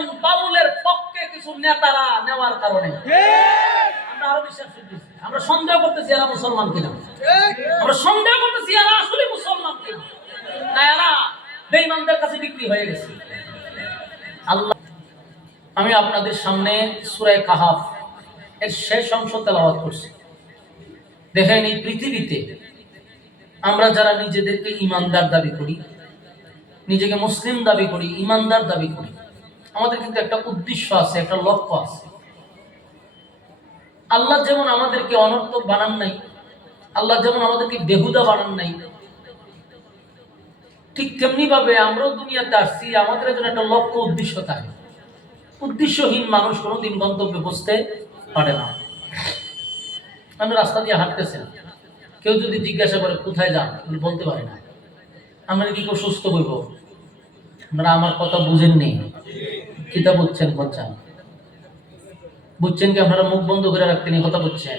একজন বাউলের পক্ষে কিছু নেতারা নেওয়ার কারণে। আমরা আরও বিশ্বাস করতেছি। আমরা সন্দেহ করতেছি এরা মুসলমান কিনা। আমরা সন্দেহ করতেছি এরা আসলে মুসলমান কিনা। না এরা বেঈমানদের কাছে বিক্রি হয়ে গেছে। আল্লাহ আমি আপনাদের সামনে সূরা কাহাফ এর শেষ অংশ তেলাওয়াত করছি। দেখেন এই পৃথিবীতে আমরা যারা নিজেদেরকে ইমানদার দাবি করি নিজেকে মুসলিম দাবি করি ইমানদার দাবি করি আমাদের কিন্তু একটা উদ্দেশ্য আছে, একটা লক্ষ্য আছে। আল্লাহ যেমন আমাদেরকে অনর্থক বানান নাই, আল্লাহ যেমন আমাদেরকে বেহুদা বানান নাই, ঠিক তেমনি ভাবে আমরাও দুনিয়াতে আসছি, আমাদের জন্য একটা লক্ষ্য উদ্দেশ্য থাকে। উদ্দেশ্যহীন মানুষ কোনোদিন গন্তব্যে পৌঁছতে পারে না। আমি রাস্তা দিয়ে হাঁটতেছেন কেউ যদি জিজ্ঞাসা করে, কোথায় যান? বলতে পারি না। আমরা কি কেউ সুস্থ করব আপনারা আমার কথা বুঝেননি। কিতা বুঝছেন কথা বুঝছেন কি আপনারা মুখ বন্ধ করে রাখতেন কথা বুঝছেন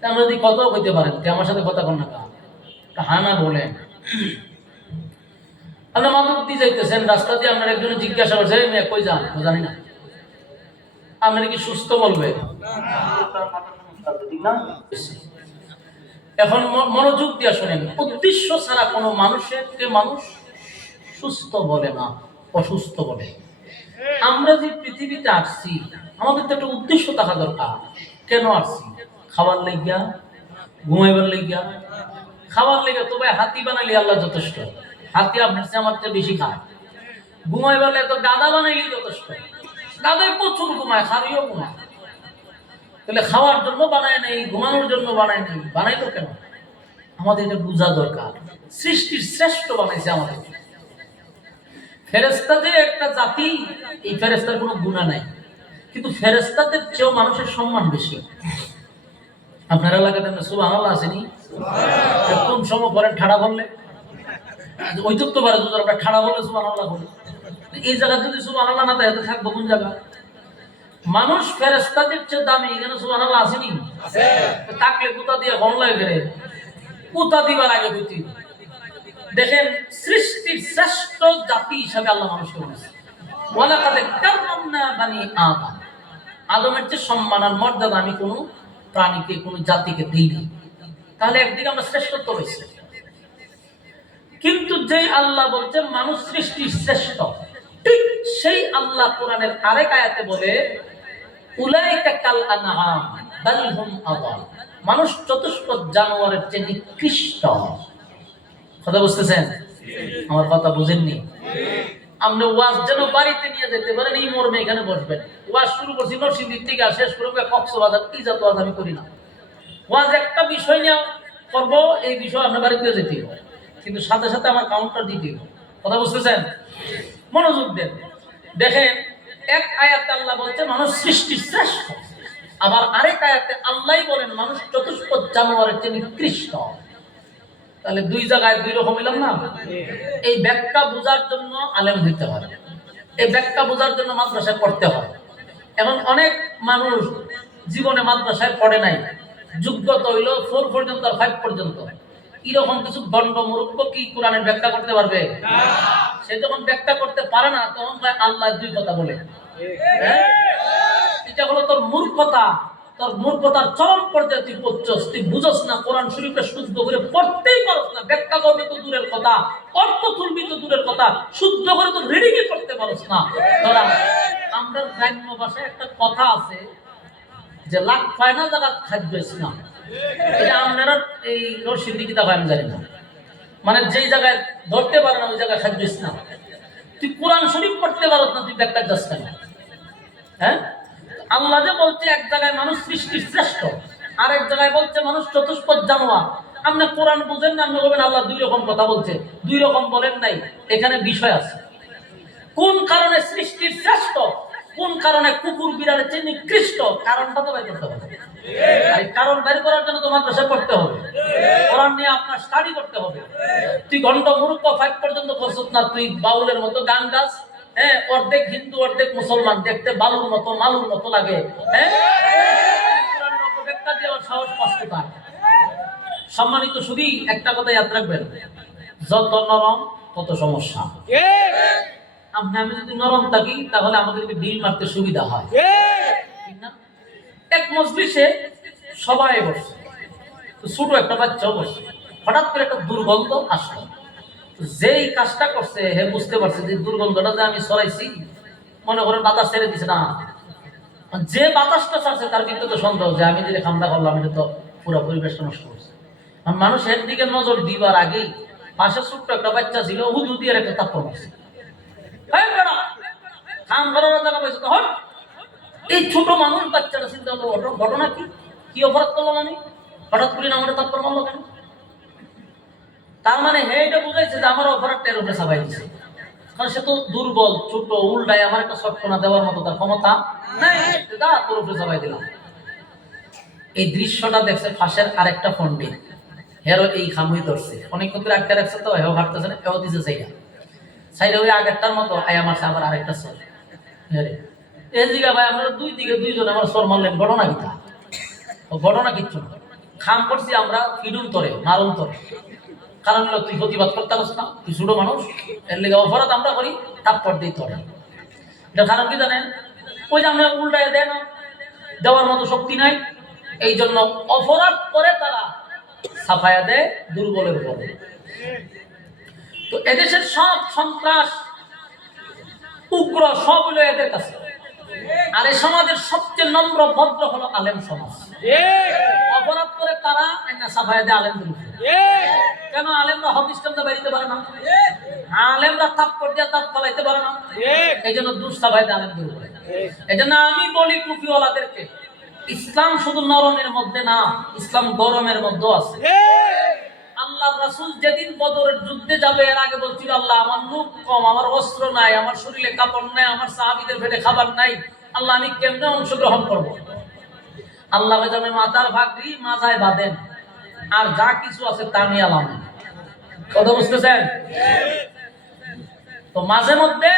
তা আমরা যদি কথাও কইতে পারেন আমার সাথে কথা কন না কা তা বলেন। আপনার দিয়ে যাইতেছেন, রাস্তা দিয়ে আপনার একজনে জিজ্ঞাসা করছে, "এই মেয়ে কই যান? জানি না। আপনারা কি সুস্থ বলবে? এখন মনোযোগ দিয়ে শোনেন, উদ্দেশ্য ছাড়া কোনো মানুষেরকে মানুষ সুস্থ বলে না, অসুস্থ বলে। আমরা যে পৃথিবীতে আসছি, আমাদের তো একটা উদ্দেশ্য থাকা দরকার। কেন আসছি? খাবার লেগিয়া, ঘুমাইবার লেগিয়া। খাবার লেগে তো ভাই হাতি বানাইলে আল্লাহ যথেষ্ট। হাতি আপনার চেয়ে আমার চেয়ে বেশি খায়। ঘুমাইবার তো গাদা বানাইলে যথেষ্ট। গাদায় প্রচুর ঘুমায় খারিও ঘুমায়। তাহলে খাওয়ার জন্য বানায় নেই, ঘুমানোর জন্য বানায় নেই, বানাইলো কেন? আমাদের এটা বোঝা দরকার। সৃষ্টির শ্রেষ্ঠ বানাইছে আমাদের ফেরেস্তা যে একটা জাতি এই ফেরেস্তার কোনো গুণা নাই। কিন্তু ফেরেস্তাদের চেয়েও মানুষের সম্মান বেশি। আপনার এলাকাতে সুবাহ আল্লাহ আসেনি কোন সময় পরে ঠাড়া বললে। ওই তো পারে যদি আমরা ঠাড়া বললে সুবাহ আল্লাহ বলি। এই জায়গা যদি সুবাহ আল্লাহ না থাকে থাকব কোন জায়গা? মানুষ ফেরেস্তাদের চেয়ে দামি এখানে সুবাহ আল্লাহ আসেনি থাকলে কোথা দিয়ে হল্লায় গেলে কোথা দিবার আগে বুঝি দেখেন, সৃষ্টির শ্রেষ্ঠ জাতি হিসাবে আল্লাহ মানুষকে বলেছে। ওয়ালা কাদে কাররামনা বানি আদম। আদমের যে সম্মান আর মর্যাদা, আমি কোনো প্রাণীকে, কোনো জাতিকে দিইনি। তাহলে একদিকে শ্রেষ্ঠত্ব হয়েছে। কিন্তু যেই আল্লাহ বলছে, মানুষ সৃষ্টির শ্রেষ্ঠ, ঠিক সেই আল্লাহ কোরআনের আরেক আয়াতে বলে, উলাইকা কাল আনআম, বাল হুম মানুষ চতুষ্পদ জানোয়ারের চেয়ে নিকৃষ্ট। কথা বুঝতেছেন? আমার কথা বুঝেননি। আপনি ওয়াজ যেন বাড়িতে নিয়ে যেতে পারেন, এই মর্মে এখানে বসবেন। ওয়াজ শুরু করছি নরসিংদীর থেকে আর শেষ করব কক্সবাজার কি জাত ওয়াজ আমি করি না। ওয়াজ একটা বিষয় নিয়ে করব, এই বিষয় আপনার বাড়িতে যেতে হবে। কিন্তু সাথে সাথে আমার কাউন্টার দিতে হবে। কথা বুঝতেছেন? মনোযোগ দেন। দেখেন, এক আয়াতে আল্লাহ বলছে, মানুষ সৃষ্টির শ্রেষ্ঠ। আবার আরেক আয়াতে আল্লাহই বলেন, মানুষ চতুষ্পদ জানোয়ারের চেয়ে নিকৃষ্ট। তাহলে দুই জায়গায় দুই রকম এলাম না? এই ব্যাখ্যা বোঝার জন্য আলেম হইতে হয় এই ব্যাখ্যা বোঝার জন্য মাদ্রাসায় পড়তে হয় এখন অনেক মানুষ জীবনে মাদ্রাসায় পড়ে নাই। যোগ্যতা হইল ফোর পর্যন্ত আর ফাইভ পর্যন্ত। এরকম কিছু দণ্ড মূর্খ কি কোরআনের ব্যাখ্যা করতে পারবে? সে যখন ব্যাখ্যা করতে পারে না, তখন আল্লাহ দুই কথা বলে? এটা হলো তোর মূর্খতা। তোর মূর্খতার চরম পর্যায়ে তুই পড়ছস তুই বুঝস না, কোরআন শরীফটা শুদ্ধ করে পড়তেই পারস না, ব্যাখ্যা করবে তো দূরের কথা, অর্থ তুলবি তো দূরের কথা, শুদ্ধ করে তো রিডিং করতে পারস না। তোরা আমরা গ্রাম্য ভাষায় একটা কথা আছে যে লাখ ফায়না জায়গা খাদ্য ইসলাম এটা আপনারা এই নরসিংদী কিতাব আমি জানি না। মানে যেই জায়গায় ধরতে পারে না, ওই জায়গায় খাদ্য ইসলাম তুই কোরআন শরীফ পড়তে পারস না, তুই ব্যাখ্যা যাস কেন? হ্যাঁ? আল্লাহ যে বলছে, এক জায়গায় মানুষ সৃষ্টির শ্রেষ্ঠ আর এক জায়গায় বলছে মানুষ চতুষ্পদ জানোয়ার। আপনি কোরআন বুঝেন না, আপনি বলবেন, আল্লাহ দুই রকম কথা বলছে। দুই রকম বলেন নাই, এখানে বিষয় আছে। কোন কারণে সৃষ্টির শ্রেষ্ঠ, কোন কারণে কুকুর বিড়ালের চেয়ে নিকৃষ্ট, কারণটা তো করতে হবে। কারণ বের করার জন্য তো মাদ্রাসা পড়তে হবে। কোরআন নিয়ে আপনার স্টাডি করতে হবে। তুই ঘণ্টা মূর্খ ফাইভ পর্যন্ত করছিস না, তুই বাউলের মতো গান গাছ হ্যাঁ অর্ধেক হিন্দু, অর্ধেক মুসলমান, দেখতে বালুর মতো, মালুর মতো লাগে। সম্মানিত শুধু একটা কথা ইয়াদ রাখবেন। যত নরম, তত সমস্যা। আপনি, আমি যদি নরম থাকি, তাহলে আমাদেরকে ডিল মারতে সুবিধা হয়। এক মজলিসে সবাই বসে। ছোট একটা বাচ্চা বসে। হঠাৎ করে একটা দুর্গন্ধ আসলো। যেই কাজটা করছে হে বুঝতে পারছে যে দুর্গন্ধটা যে আমি সরাইছি মনে করেন বাতাস ছেড়ে দিছে না। যে বাতাসটা ছাড়ছে তার কিন্তু তো সন্দেহ যে আমি যদি খামদা করলাম এটা তো পুরো পরিবেশটা নষ্ট করছে। মানুষ একদিকে নজর দিবার আগেই পাশে ছোট্ট একটা বাচ্চা ছিল হুদু দিয়ে একটা এই বেটা, খাম করার জায়গা পাইছো তো হট। এই ছোট মানুষ বাচ্চাটা চিন্তা করল ঘটনা- কি? কি অপরাধ করলাম আমি? হঠাৎ করে আমার তাপ্পর মারলো কেন? তার মানে হে এটা বুঝাইছে যে আমার অপরাধ টের উপরে সাবাই দিছে। কারণ সে তো দুর্বল, ছোট, উল্টায় আমার একটা সক্ষণা দেওয়ার মতো তার ক্ষমতা দা দিলাম। এই দৃশ্যটা দেখছে ফাঁসের আরেকটা ফন্ডে। হেরো এই খামুই ধরছে। অনেক ক্ষেত্রে আটকে রাখছে তো, হেও হাঁটতেছে না, হেও দিছে সেইটা সাইডে ওই আগেরটার মতো আই আমার আবার আরেকটা সর হেরে। এই দিকে ভাই, আমরা দুই দিকে দুইজন আমার সর মারলেন, ঘটনা কিতা ঘটনা কিচ্ছু খাম করছি আমরা ফিডুর তরে মারুন তরে। কারণ হলো তুই প্রতিবাদ করতে পারছ না তুই ছোট মানুষ এর লেগে অপরাধ আমরা করি তারপর দিই তরে। এটা কারণ কি জানেন? ওই যে আমরা উল্টায় দেয় না দেওয়ার মতো শক্তি নাই এই জন্য অপরাধ করে তারা সাফায়া দেয় দুর্বলের উপরে। তো এদেশের সব সন্ত্রাস উগ্র সব হলো এদের কাছে। আর এই সমাজের সবচেয়ে নম্র ভদ্র হলো আলেম সমাজ। অপরাধ করে তারা সাফায়া দেয় আলেমদের কেন আলেমরা হক ইসলামটা বেরিতে পারে না? আলেমরা তাপ করে ফলাইতে পারে না? এই জন্য দেয় আলেমদের উপরে। এই জন্য আমি বলি টুপিওয়ালাদেরকে ইসলাম শুধু নরমের মধ্যে না ইসলাম গরমের মধ্যেও আছে। আল্লাহ রাসুল যেদিন বদরের যুদ্ধে যাবে এর আগে বলছিল আল্লাহ আমার মুখ কম আমার অস্ত্র নাই আমার শরীরে কাপড় নাই আমার সাহাবিদের পেটে খাবার নাই আল্লাহ আমি কেমনে অংশগ্রহণ করব? আল্লাহ মাথার ভাগরি মাথায় বাঁধেন। আর যা কিছু আছে তা নিয়ে আলাম। কথা বুঝতেছেন? তো মাঝে মধ্যে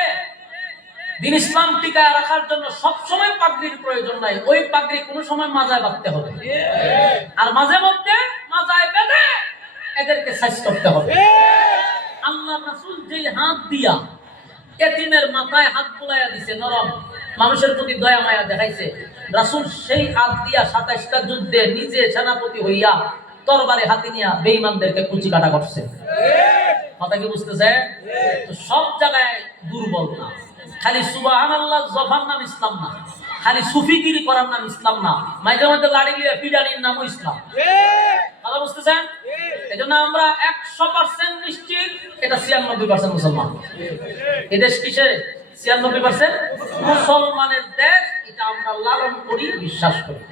দিন ইসলাম টিকায় রাখার জন্য সব সময় পাগড়ির প্রয়োজন নাই। ওই পাগড়ি কোনো সময় মাজায় বাঁধতে হবে। আর মাঝে মধ্যে মাজায় বেঁধে এদেরকে সাইজ করতে হবে। আল্লাহ রাসূল যেই হাত দিয়া এতিমের মাথায় হাত বুলাইয়া দিছে, নরম, মানুষের প্রতি দয়া মায়া দেখাইছে, রাসূল সেই হাত দিয়া সাতাইশটা যুদ্ধে নিজে সেনাপতি হইয়া তরবারে হাতে নিয়া বেঈমানদেরকে কুচি কাটা করছে। কথা কি বুঝতেছে? তো সব জায়গায় দুর্বল না। খালি সুবাহান আল্লাহ জফার নাম ইসলাম না। খালি সুফিগিরি করার নাম ইসলাম না। মাঝে মাঝে লাড়ি লিয়ে পিডানির নামও ইসলাম। কথা বুঝতেছেন? এই জন্য আমরা একশো পার্সেন্ট নিশ্চিত এটা ছিয়ানব্বই পার্সেন্ট মুসলমান। এই দেশ কিসে ছিয়ানব্বই পার্সেন্ট মুসলমানের দেশ। এটা আমরা লালন করি, বিশ্বাস করি।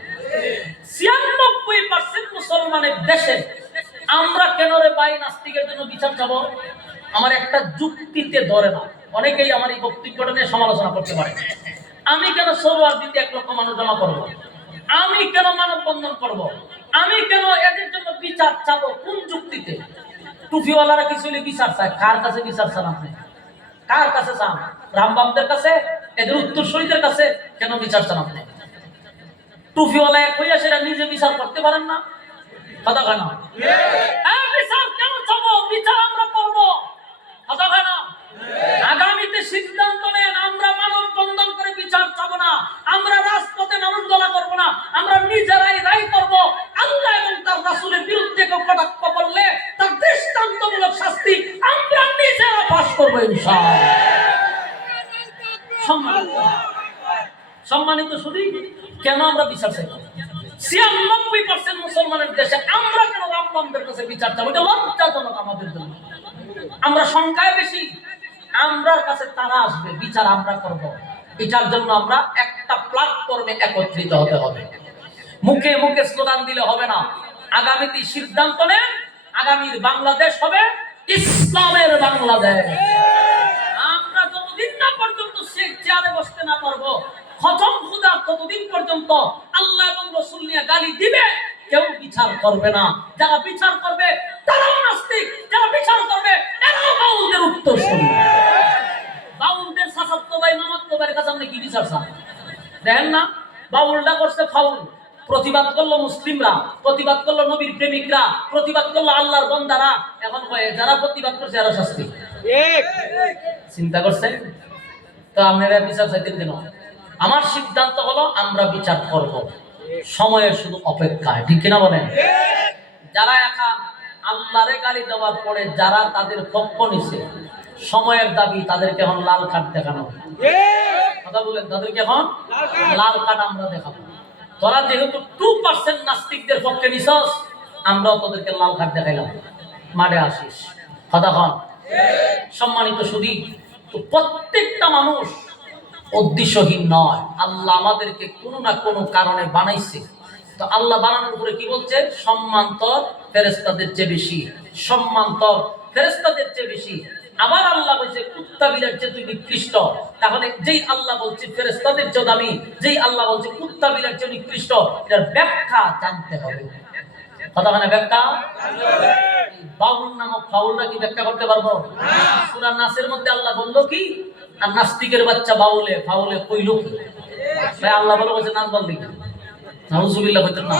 ছিয়ানব্বই পার্সেন্ট মুসলমানের দেশে আমরা কেন রে বাই নাস্তিকের জন্য বিচার আমার একটা যুক্তিতে ধরে না। অনেকেই আমার এই বক্তব্যটা নিয়ে সমালোচনা করতে পারে। আমি কেন সরোয়ার দিতে এক লক্ষ মানুষ জমা করব? আমি কেন। আমি কেন এদের জন্য বিচার চাবো কোন যুক্তিতে? টুপিওয়ালারা কিছু বিচার চায়। কার কাছে বিচার চান আপনি? কার কাছে চান? রামবাবদের কাছে? এদের উত্তরসূরিদের কাছে? কেন বিচার চান আপনি? টুপিওয়ালা এক হইয়া সেটা নিজে বিচার করতে পারেন না। কথা কেন বিচার কেন চাবো? বিচার আমরা করব। কথা কেন আগামীতে সিদ্ধান্ত নেন আমরা মানব বন্ধন করে বিচার চাবো না। আমরা রাজপথে মানুষ দলা করব না। আমরা নিজেরাই রায় করব। আল্লাহ এবং তার রাসূলের বিরুদ্ধে কেউ কটাক্ষ করলে তার দৃষ্টান্তমূলক শাস্তি আমরা নিজেরা পাশ করব ইনশাআল্লাহ সম্মানিত সম্মানিত শুধু কেন আমরা বিচার চাই? ছিয়ানব্বই পার্সেন্ট মুসলমানের দেশে আমরা কেন রামবামদের কাছে বিচার চাবো? এটা লজ্জাজনক আমাদের জন্য। আমরা সংখ্যায় বেশি, আমরার কাছে তারা আসবে, বিচার আমরা করব। এটার জন্য আমরা একটা প্ল্যাটফর্মে একত্রিত হতে হবে। মুখে মুখে স্লোগান দিলে হবে না। আগামীতে সিদ্ধান্ত নেন, আগামীর বাংলাদেশ হবে ইসলামের বাংলাদেশ। আমরা যতদিন না পর্যন্ত সে চেয়ারে বসতে না পারব খতম খুদা ততদিন পর্যন্ত আল্লাহ এবং রসুল নিয়ে গালি দিবে কেউ বিচার করবে না। যারা বিচার করবে তারাও নাস্তিক। যারা বিচার করবে এরাও বাউলদের উত্তর শুনবে। বাউলদের শাসাত্ম ভাই মামাত্ম ভাইয়ের কাছে আপনি কি বিচার চান? দেখেন না বাউলটা করছে ফাউল। প্রতিবাদ করল মুসলিমরা প্রতিবাদ করল নবীর প্রেমিকরা প্রতিবাদ করল আল্লাহর বন্দারা। এখন কয়ে যারা প্রতিবাদ করছে এরা শাস্তি। চিন্তা করছে তো আপনারা বিচার চাইতেন কেন? আমার সিদ্ধান্ত হলো আমরা বিচার করব। সময়ের শুধু অপেক্ষায়, ঠিক কিনা বলেন? যারা এখন আল্লাহরে গালি দেওয়ার পরে যারা তাদের পক্ষ নিছে, সময়ের দাবি তাদেরকে এখন লাল কার্ড দেখানো। কথা বলেন, তাদেরকে এখন লাল কার্ড আমরা দেখাবো। তোরা যেহেতু টু পার্সেন্ট নাস্তিকদের পক্ষে নিছস, আমরাও তোদেরকে লাল কার্ড দেখাইলাম। মাঠে আসিস। কথা হন সম্মানিত সুদী প্রত্যেকটা মানুষ উদ্দেশ্যহীন নয়। আল্লাহ আমাদেরকে কোনো না কোনো কারণে বানাইছে। তো আল্লাহ বানানোর উপরে কি বলছে? সম্মান তোর ফেরেস্তাদের চেয়ে বেশি। সম্মান তোর ফেরেস্তাদের চেয়ে বেশি। আবার আল্লাহ বলছে, কুত্তা বিলের চেয়ে তুই নিকৃষ্ট, তাহলে যেই আল্লাহ বলছে ফেরেস্তাদের চেয়ে দামি, যেই আল্লাহ বলছে কুত্তা বিলের চেয়ে নিকৃষ্ট, এটার ব্যাখ্যা জানতে হবে। কথা মানে ব্যাখ্যা? বাউল নামক ফাউলটা কি ব্যাখ্যা করতে পারব? সুরা নাসের মধ্যে আল্লাহ বলল কি? আর নাস্তিকের বাচ্চা বাউলে ফাউলে কইল কি? ভাই আল্লাহ বলে বলছে নাচ বল দিকে নাউজুবিল্লাহ না।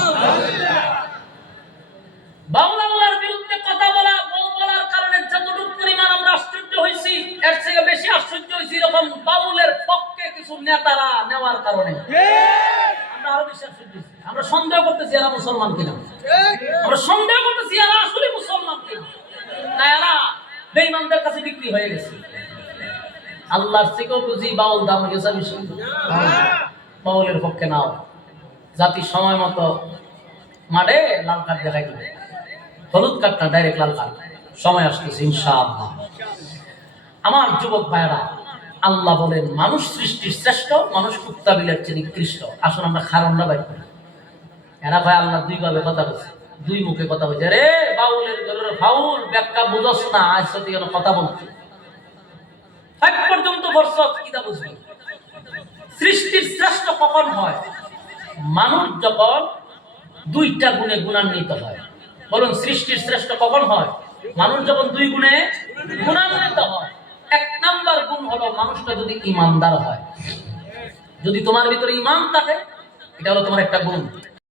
বাউল আল্লাহর বিরুদ্ধে কথা বলা বল বলার কারণে যতটুকু পরিমাণ আমরা আশ্চর্য হয়েছি এর থেকে বেশি আশ্চর্য হয়েছি এরকম বাউলের পক্ষে কিছু নেতারা নেওয়ার কারণে। আমরা আরও বেশি আশ্চর্য। আমরা সন্দেহ করতেছি এরা মুসলমান কিনা। সন্দেহ করতেছি, এরা আসলে মুসলমান না, এরা কাছে বিক্রি হয়ে গেছে। আল্লাহর থেকেও বুঝি বাউল দাম গেছে বেশি বাউলের পক্ষে নাও জাতি সময় মতো মাঠে লাল কার্ড দেখাই দিবে। হলুদ কার্ডটা ডাইরেক্ট লাল কার্ড। সময় আসতেছে, ইনশাআল্লাহ। আমার যুবক ভাইরা আল্লাহ বলেন, মানুষ সৃষ্টির শ্রেষ্ঠ, মানুষ কুত্তা বিলের চেয়ে নিকৃষ্ট। আসুন আমরা খারাপটা বাই করি। এরা ভাই আল্লাহ দুই ভাবে কথা বলছে। দুই মুখে কথা বলছে। রে বাউলের গরুর ফাউল, ব্যাখ্যা বুঝস না, আজ সত্যি কেন কথা বলছে। এক পর্যন্ত বর্ষক কিতা সৃষ্টির শ্রেষ্ঠ কখন হয়? মানুষ যখন দুইটা গুণে গুণান্বিত হয়। সৃষ্টির শ্রেষ্ঠ কখন হয়? মানুষ যখন দুই গুণে গুণান্বিত হয়। এক নাম্বার গুণ হলো মানুষটা যদি ইমানদার হয়। যদি তোমার ভিতরে ইমান থাকে, এটা হলো তোমার একটা গুণ।